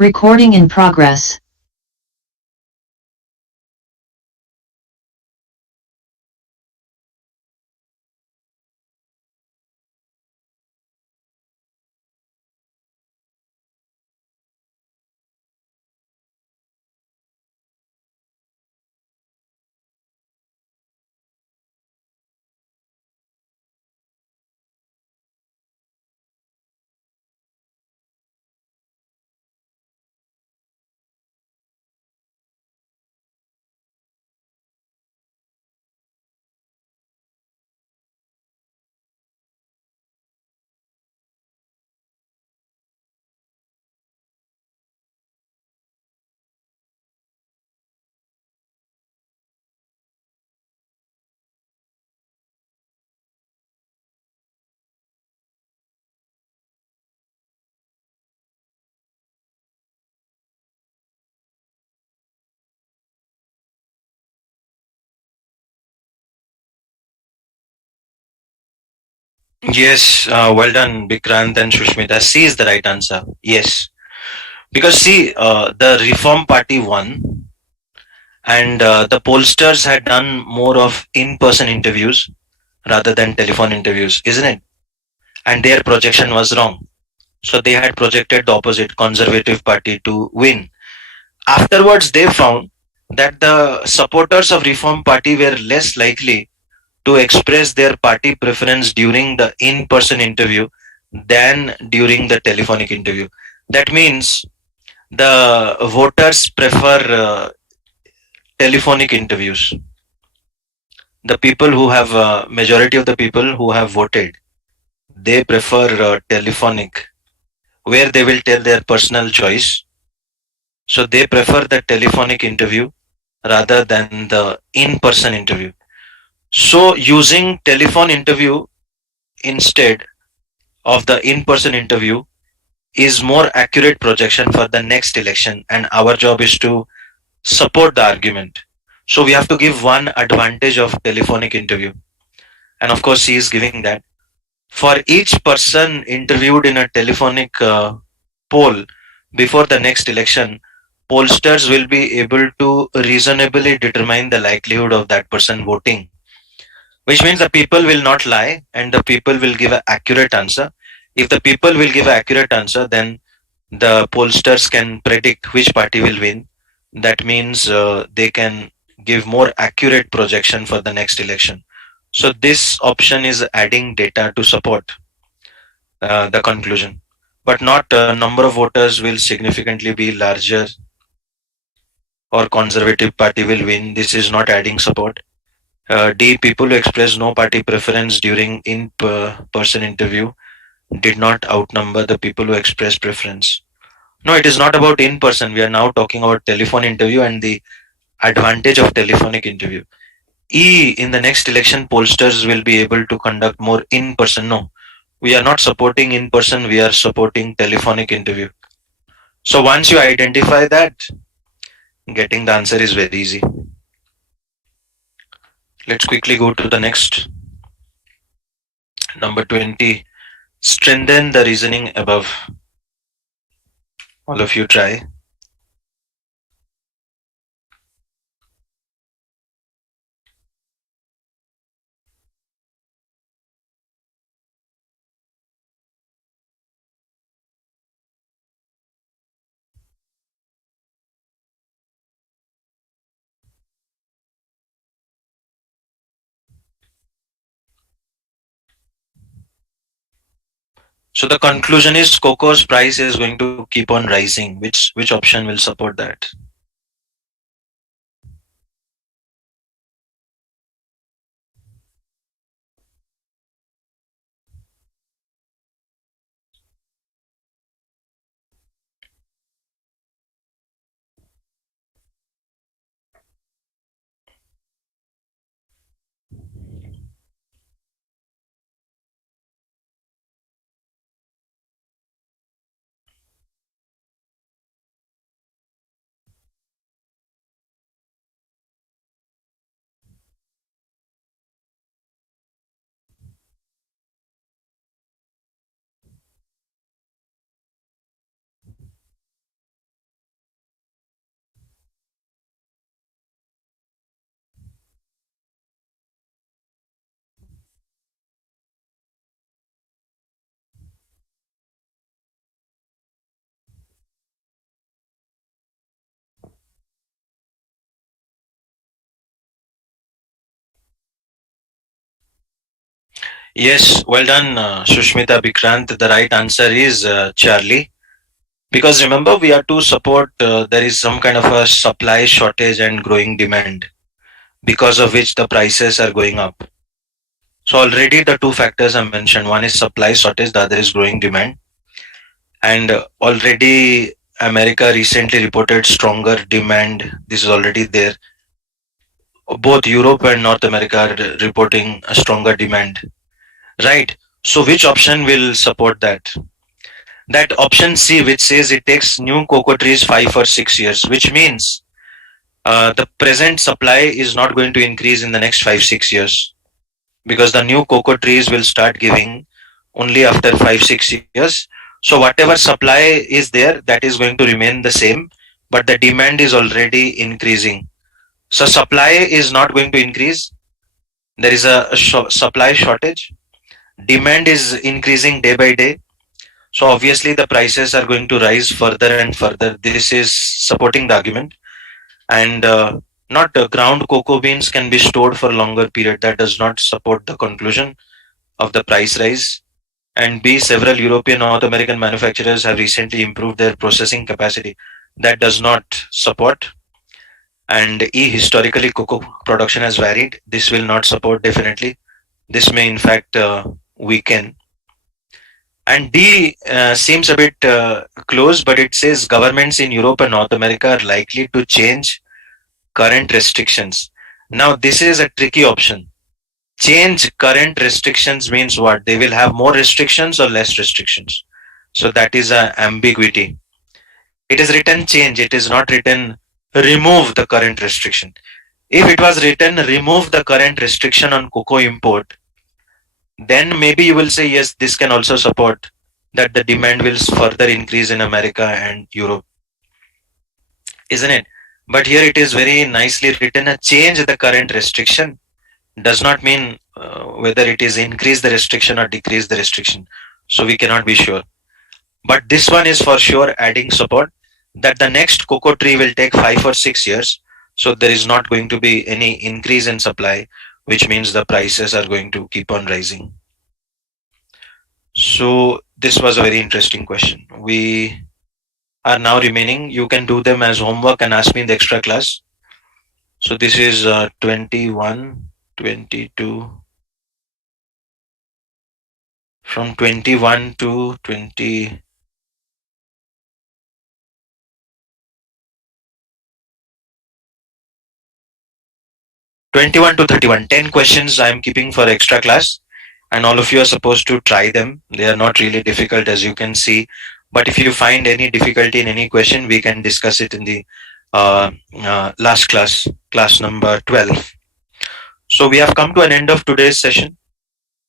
Recording in progress. Yes, well done, Vikrant and Shushmita. C is the right answer. Yes, because see, the Reform Party won, and the pollsters had done more of in-person interviews rather than telephone interviews, isn't it? And their projection was wrong. So they had projected the opposite Conservative Party to win. Afterwards, they found that the supporters of Reform Party were less likely to express their party preference during the in-person interview than during the telephonic interview. That means the voters prefer telephonic interviews. The people who have majority of the people who have voted, they prefer telephonic, where they will tell their personal choice. So they prefer the telephonic interview rather than the in-person interview. So using telephone interview instead of the in-person interview is more accurate projection for the next election, and our job is to support the argument. So we have to give one advantage of telephonic interview, and of course he is giving that. For each person interviewed in a telephonic poll before the next election, pollsters will be able to reasonably determine the likelihood of that person voting, which means the people will not lie and the people will give an accurate answer. If the people will give an accurate answer, then the pollsters can predict which party will win. That means they can give more accurate projection for the next election. So this option is adding data to support the conclusion, but not number of voters will significantly be larger or conservative party will win. This is not adding support. D, people who express no party preference during in-person interview did not outnumber the people who expressed preference. No, it is not about in person. We are now talking about telephone interview and the advantage of telephonic interview. E, in the next election, pollsters will be able to conduct more in person. No, we are not supporting in person, we are supporting telephonic interview. So once you identify that, getting the answer is very easy. Let's quickly go to the next. Number 20. Strengthen the reasoning above. All of you try. So the conclusion is cocoa's price is going to keep on rising. Which option will support that? Yes, well done, Shushmita Bikrant. The right answer is Charlie. Because remember, we are to support, there is some kind of a supply shortage and growing demand, because of which the prices are going up. So, already the two factors I mentioned, one is supply shortage, the other is growing demand. And already America recently reported stronger demand. This is already there. Both Europe and North America are reporting a stronger demand. Right. So, which option will support that? That option C, which says it takes new cocoa trees 5 or 6 years, which means the present supply is not going to increase in the next 5 6 years, because the new cocoa trees will start giving only after 5 6 years. So whatever supply is there, that is going to remain the same, but the demand is already increasing. So supply is not going to increase. There is a supply shortage. Demand is increasing day by day. So obviously the prices are going to rise further and further. This is supporting the argument. And not ground cocoa beans can be stored for longer period. That does not support the conclusion of the price rise. And B, several European North American manufacturers have recently improved their processing capacity. That does not support. And E, historically cocoa production has varied. This will not support definitely. This may in fact weaken. And D seems a bit close, but it says governments in Europe and North America are likely to change current restrictions. Now, this is a tricky option. Change current restrictions means what? They will have more restrictions or less restrictions. So that is a ambiguity. It is written change. It is not written remove the current restriction. If it was written remove the current restriction on cocoa import, then maybe you will say yes, this can also support that the demand will further increase in America and Europe, isn't it? But here it is very nicely written, a change the current restriction does not mean whether it is increase the restriction or decrease the restriction. So we cannot be sure. But this one is for sure adding support that the next cocoa tree will take 5 or 6 years. So there is not going to be any increase in supply, which means the prices are going to keep on rising. So this was a very interesting question. We are now remaining. You can do them as homework and ask me in the extra class. So this is 21, 22, from 21 to 20. 21 to 31, 10 questions I am keeping for extra class, and all of you are supposed to try them. They are not really difficult, as you can see. But if you find any difficulty in any question, we can discuss it in the last class, class number 12. So we have come to an end of today's session,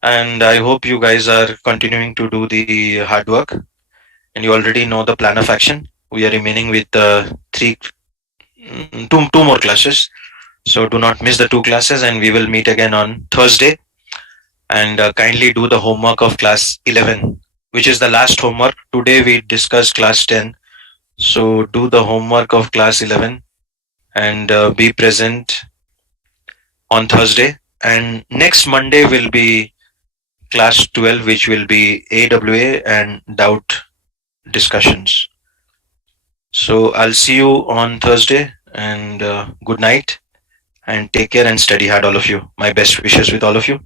and I hope you guys are continuing to do the hard work, and you already know the plan of action. We are remaining with two more classes. So do not miss the two classes, and we will meet again on Thursday. And kindly do the homework of class 11, which is the last homework. Today we discussed class 10. So do the homework of class 11 and be present on Thursday. And next Monday will be class 12, which will be AWA and doubt discussions. So I'll see you on Thursday, and good night, and take care and study hard, all of you. My best wishes with all of you.